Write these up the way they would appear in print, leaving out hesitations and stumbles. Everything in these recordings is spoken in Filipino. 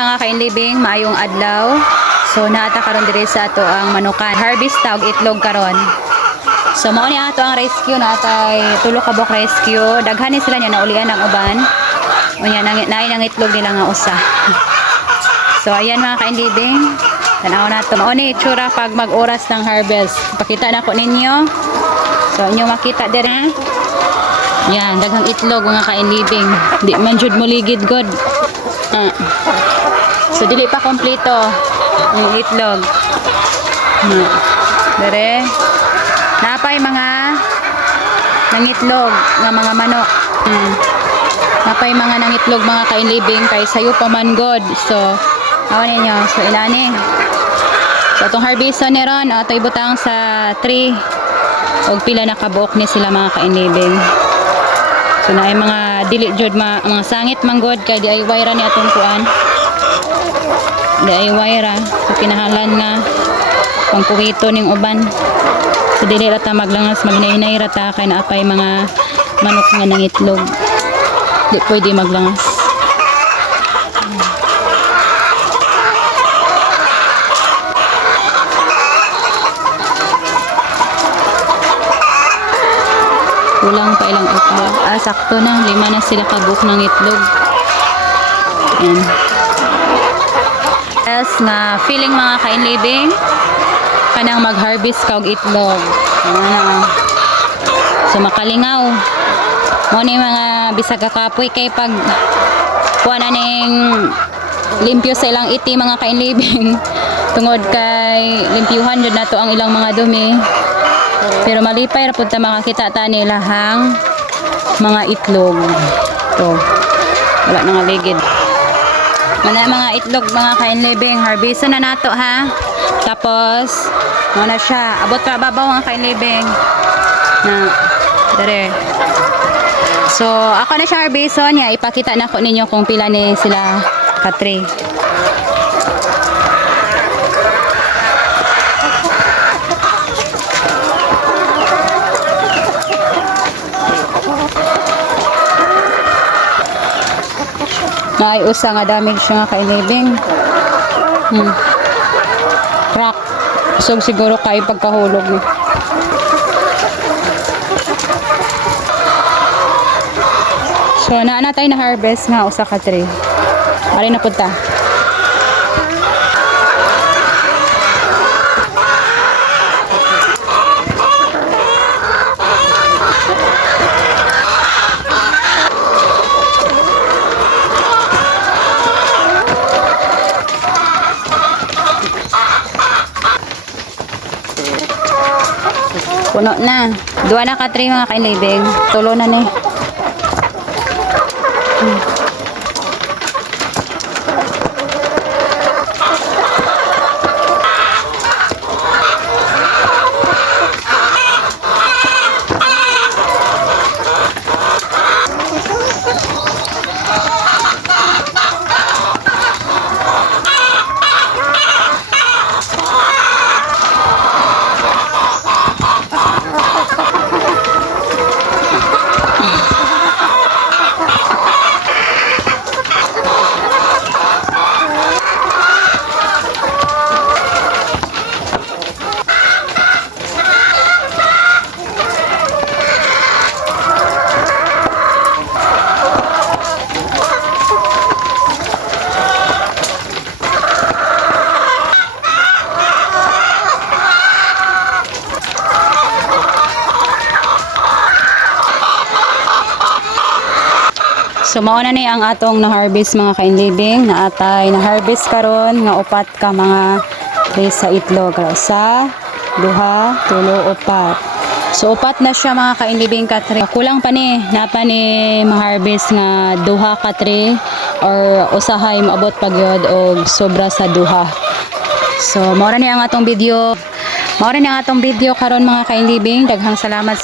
mga kainlibing, maayong adlaw. So naata karon diri sa ato ang manukan. Harvest tawag itlog karon. So mao ni ato ang rescue natay tulo ka buok rescue. Daghan ni sila niya naulian ng uban. Unya naay nang itlog nila nga usa. So ayan mga kainlibing, tanaw nato mao ni itsura pag mag-oras ng harvest. Pakita na ko ninyo. So inyo makita diri. Yan, daghang itlog mga kainlibing. Di man jud mo ligid god. So dili pa kompleto yung itlog. Dere. Napay mga nangitlog nga mga manok. Napay mga nangitlog mga kainlibing kay sayo pa man god. So awan ninyo. So ilani. So itong harveston ni ron ato ibutang sa tree. Og pila na kabuok ni sila mga kainlibing. So na ay mga dili jud mga sangit manggod kay di ay wire ni atong kuan. Di ay wire so kinahalan nga pangkuwito ning uban. So dili ra ta maglangas maghinay-hinay ra ta kay naapay mga manok nga nangitlog. Di pwede maglangas. Kulang pa ilang itlog. Sakto na. 5 na sila kabuk ng itlog. Yan. Yes, nga feeling mga kainlibing kanang mag-harvest kag itlog. Ano. So makalingaw. Mo ni mga bisag kapoy kay pag kuha na ning limpyo sa ilang iti mga kainlibing. Tungod kay limpyuhan jud nato ang ilang mga dumi. Pero malipay ra pud ta makakita ta nilahang mga itlog. To. Wala na nga ligid. Mga itlog mga kainlibing, harveston na nato ha. Tapos mo na siya. Abot pa babaw mga kainlibing. Na dere. So ako na siya harveston niya. Ipakita na ko ninyo kung pila ni sila ka tray. May usa nga damage nga kainibing. Crack. So siguro kay pagkahulog ni. So naa na tayo na harvest nga usa ka tray. Ari na pud ta. Puno na. 2 na ka tray mga kainlibing. Tulo na ni. So mao na ni ang atong na-harvest mga kainlibing na atay na-harvest karon nga upat ka mga tray sa itlog. Sa 2, 3, 4. So upat na siya mga kainlibing ka tray. Kulang pa ni napa ni ma-harvest nga 2 ka tray or usahay maabot pa gyud og sobra sa 2. So mao na ni ang atong video. Mao na ni ang atong video karon mga kainlibing. Daghang salamat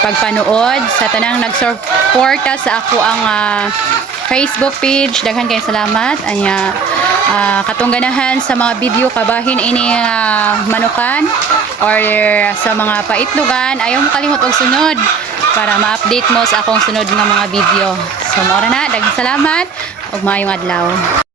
pagpanood sa tanang nagsuporta sa ako ang Facebook page. Daghan kayong salamat. Anya katong ganahan sa mga video kabahin ini manukan or sa mga paitlugan, ayaw mo kalimot og sunod para ma-update mo sa akong sunod nga mga video. So mao na, daghang salamat ug maayong adlaw.